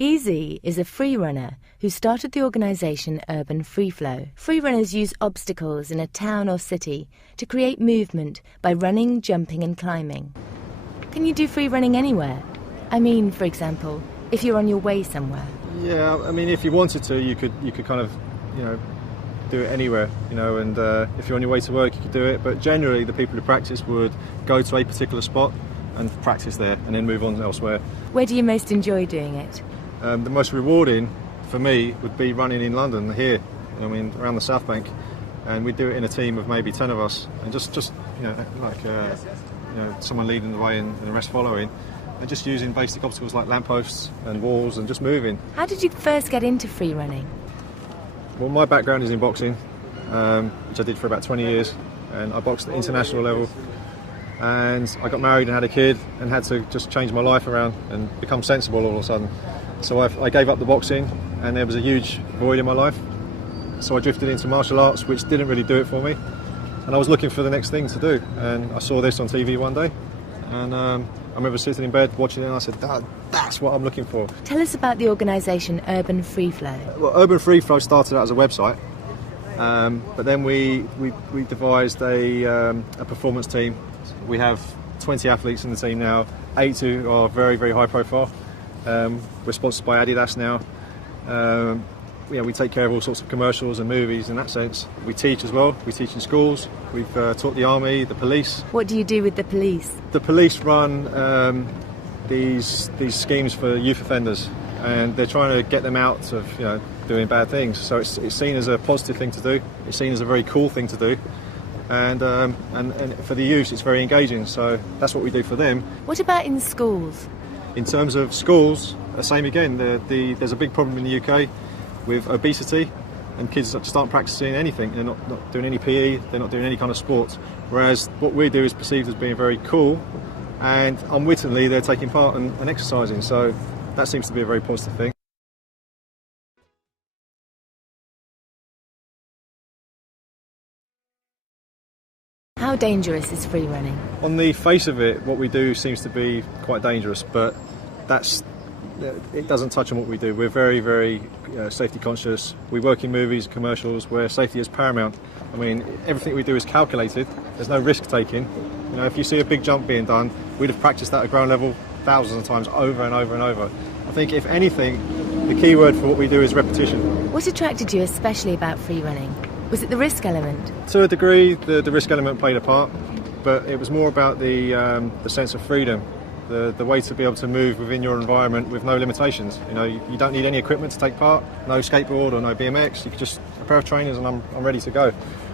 Easy is a free runner who started the organisation Urban Free Flow. Free runners use obstacles in a town or city to create movement by running, jumping and climbing. Can you do free running anywhere? I mean, for example, if you're on your way somewhere. Yeah, I mean, if you wanted to, you could kind of, do it anywhere, and if you're on your way to work, you could do it. But generally, the people who practice would go to a particular spot and practice there and then move on elsewhere. Where do you most enjoy doing it? The most rewarding for me would be running in London here, around the South Bank, and we do it in a team of maybe 10 of us, and just someone leading the way and the rest following, and just using basic obstacles like lampposts and walls and just moving. How did you first get into free running? Well, my background is in boxing, which I did for about 20 years, and I boxed at international level. And I got married and had a kid and had to just change my life around and become sensible all of a sudden. So I gave up the boxing, and there was a huge void in my life. So I drifted into martial arts, which didn't really do it for me. And I was looking for the next thing to do, and I saw this on TV one day. And I remember sitting in bed watching it, and I said, that's what I'm looking for. Tell us about the organisation Urban Free Flow. Well, Urban Free Flow started out as a website, but then we devised a performance team. We have 20 athletes in the team now, 8 who are very, very high profile. We're sponsored by Adidas now. We take care of all sorts of commercials and movies in that sense. We teach as well. We teach in schools. We've taught the army, the police. What do you do with the police? The police run these schemes for youth offenders, and they're trying to get them out of doing bad things. So it's seen as a positive thing to do. It's seen as a very cool thing to do. And for the youth, it's very engaging. So that's what we do for them. What about in schools? In terms of schools, same again. There's a big problem in the UK with obesity, and kids just aren't practicing anything. They're not doing any PE, they're not doing any kind of sport. Whereas what we do is perceived as being very cool, and unwittingly they're taking part and exercising. So that seems to be a very positive thing. How dangerous is free running? On the face of it, what we do seems to be quite dangerous, but it doesn't touch on what we do. We're very, very safety conscious. We work in movies, commercials, where safety is paramount. I mean, everything we do is calculated. There's no risk taking. If you see a big jump being done, we'd have practiced that at ground level thousands of times over and over and over. I think, if anything, the key word for what we do is repetition. What attracted you especially about free running? Was it the risk element? To a degree, the risk element played a part, but it was more about the sense of freedom, the way to be able to move within your environment with no limitations. You don't need any equipment to take part, no skateboard or no BMX. You could just a pair of trainers and I'm ready to go.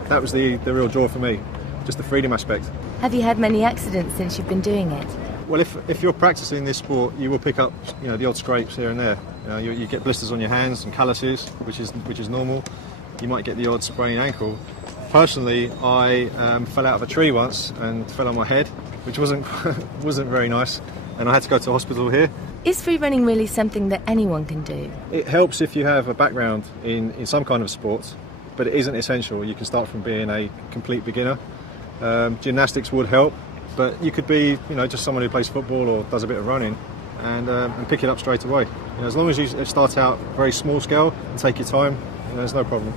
That was the real draw for me, just the freedom aspect. Have you had many accidents since you've been doing it? Well, if you're practicing this sport, you will pick up the odd scrapes here and there. You get blisters on your hands and calluses, which is normal. You might get the odd sprained ankle. Personally, I fell out of a tree once and fell on my head, which wasn't very nice, and I had to go to hospital here. Is free running really something that anyone can do? It helps if you have a background in some kind of sport, but it isn't essential. You can start from being a complete beginner. Gymnastics would help, but you could be just someone who plays football or does a bit of running and pick it up straight away. As long as you start out very small scale and take your time, there's no problem.